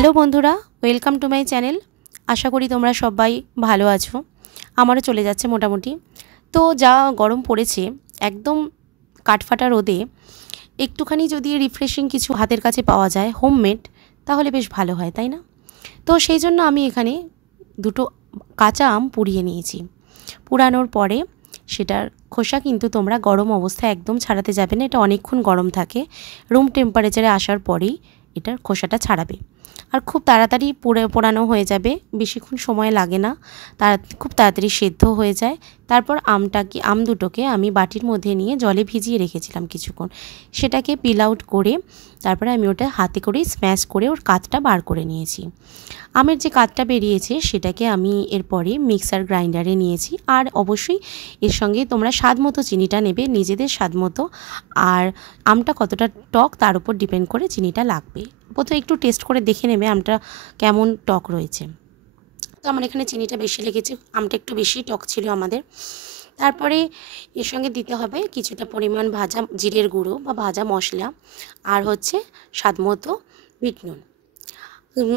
Hello বন্ধুরা, welcome to my channel. আশা করি তোমরা সবাই ভালো আছো। আমারও চলে যাচ্ছে মোটামুটি। তো যা গরম পড়েছে, একদম কাঠফাটা রোদে একটুখানি যদি রিফ্রেশিং কিছু হাতের কাছে পাওয়া যায় হোমমেড, তাহলে বেশ ভালো হয়, তাই না? তো সেই জন্য আমি এখানে দুটো কাঁচা আম পুড়িয়ে নিয়েছি। পুড়ানোর পরে সেটার খোসা কিন্তু তোমরা গরম অবস্থায় একদম ছাড়াতে যাবে না, এটা অনেকক্ষণ গরম থাকে। রুম টেম্পারেচারে আসার পরেই এটার খোসাটা ছাড়াবে। আর খুব তাড়াতাড়ি পোড়ানো হয়ে যাবে, বেশিক্ষণ সময় লাগে না, খুব তাড়াতাড়ি সেদ্ধ হয়ে যায়। তারপর আম দুটোকে আমি বাটির মধ্যে নিয়ে জলে ভিজিয়ে রেখেছিলাম কিছুক্ষণ, সেটাকে পিল আউট করে তারপরে আমি ওটা হাতে করেই স্ম্যাশ করে ওর কাতটা বার করে নিয়েছি। আমের যে কাতটা বেরিয়েছে সেটাকে আমি এরপরে মিক্সার গ্রাইন্ডারে নিয়েছি। আর অবশ্যই এর সঙ্গে তোমরা স্বাদ মতো চিনিটা নেবে, নিজেদের স্বাদ মতো। আর আমটা কতটা টক তার উপর ডিপেন্ড করে চিনিটা লাগবে। প্রথমে একটু টেস্ট করে দেখে নেবে আমটা কেমন টক রয়েছে। তো আমার এখানে চিনিটা বেশি লেগেছে, আমটা একটু বেশি টক ছিল আমাদের। তারপরে এর সঙ্গে দিতে হবে কিছুটা পরিমাণ ভাজা জিরের গুঁড়ো বা ভাজা মশলা, আর হচ্ছে স্বাদ মতো বিট নুন।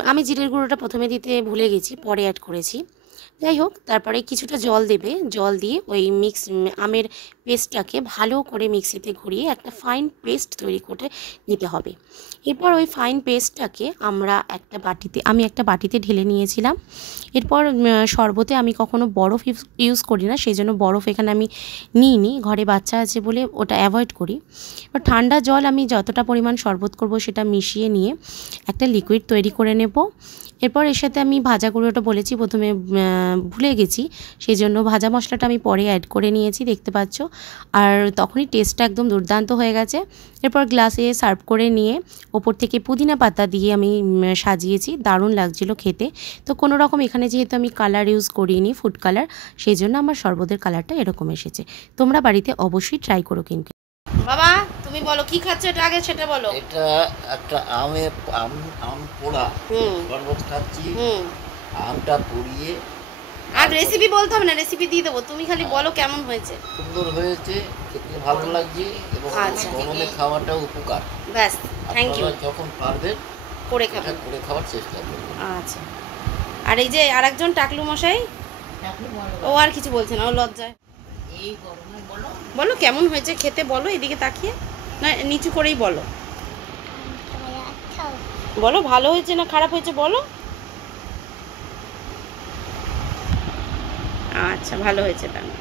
আমি জিরের গুঁড়োটা প্রথমে দিতে ভুলে গেছি, পরে অ্যাড করেছি। যাই হোক, তারপরে কিছুটা জল দেবে, জল দিয়ে ওই আমের পেস্টটাকে ভালো করে মিক্সিতে ঘুরিয়ে একটা ফাইন পেস্ট তৈরি করে নিতে হবে। এরপর ওই ফাইন পেস্টটাকে আমি একটা বাটিতে ঢেলে নিয়েছিলাম। এরপর শরবতে আমি কখনো বরফ ইউজ করি না, সেই জন্য বরফ এখানে আমি নিইনি, ঘরে বাচ্চা আছে বলে ওটা অ্যাভয়েড করি। এবার ঠান্ডা জল আমি যতটা পরিমাণ শরবত করব সেটা মিশিয়ে নিয়ে একটা লিকুইড তৈরি করে নেব। এরপর এর সাথে আমি ভাজা গুঁড়োটা বলেছি প্রথমে, ভুলে গেছি, সেই জন্য ভাজা মশলাটা আমি পরে অ্যাড করে নিয়েছি, দেখতে পাচ্ছ। আর তখনই টেস্টটা একদম দুর্দান্ত হয়ে গেছে। এরপর গ্লাসে সার্ভ করে নিয়ে ওপর থেকে পুদিনা পাতা দিয়ে আমি সাজিয়েছি, দারুণ লাগছিলো খেতে। তো কোনো রকম এখানে যেহেতু আমি কালার ইউজ করিনি, ফুড কালার, সেই জন্য আমার শরবতের কালারটা এরকম এসেছে। তোমরা বাড়িতে অবশ্যই ট্রাই করো। কিন্তু বাবা, তুমি বলো কি খাচ্ছ, এটা আগে সেটা বলো। এটা একটা আম পোড়া শরবত খাচ্ছি। আমটা পুড়িয়ে। আর রেসিপি বলতে হবে না, রেসিপি দিয়ে দেবো, তুমি খালি বলো কেমন হয়েছে। সুন্দর হয়েছে, খেতে ভালো লাগছে এবং গরমে খাওয়াটা উপকার। ব্যাস, থ্যাংক ইউ। যখন পারবেন করে খাওয়ার চেষ্টা করবেন। আচ্ছা। আর এই যে আরেকজন টাকলু মশাই, ও আর কিছু বলছে না, ও লজ্জায়। বলো কেমন হয়েছে খেতে, বলো এদিকে তাকিয়ে, না নিচু করেই বলো। বলো ভালো হয়েছে না খারাপ হয়েছে বলো। আচ্ছা, ভালো হয়েছে তাহলে।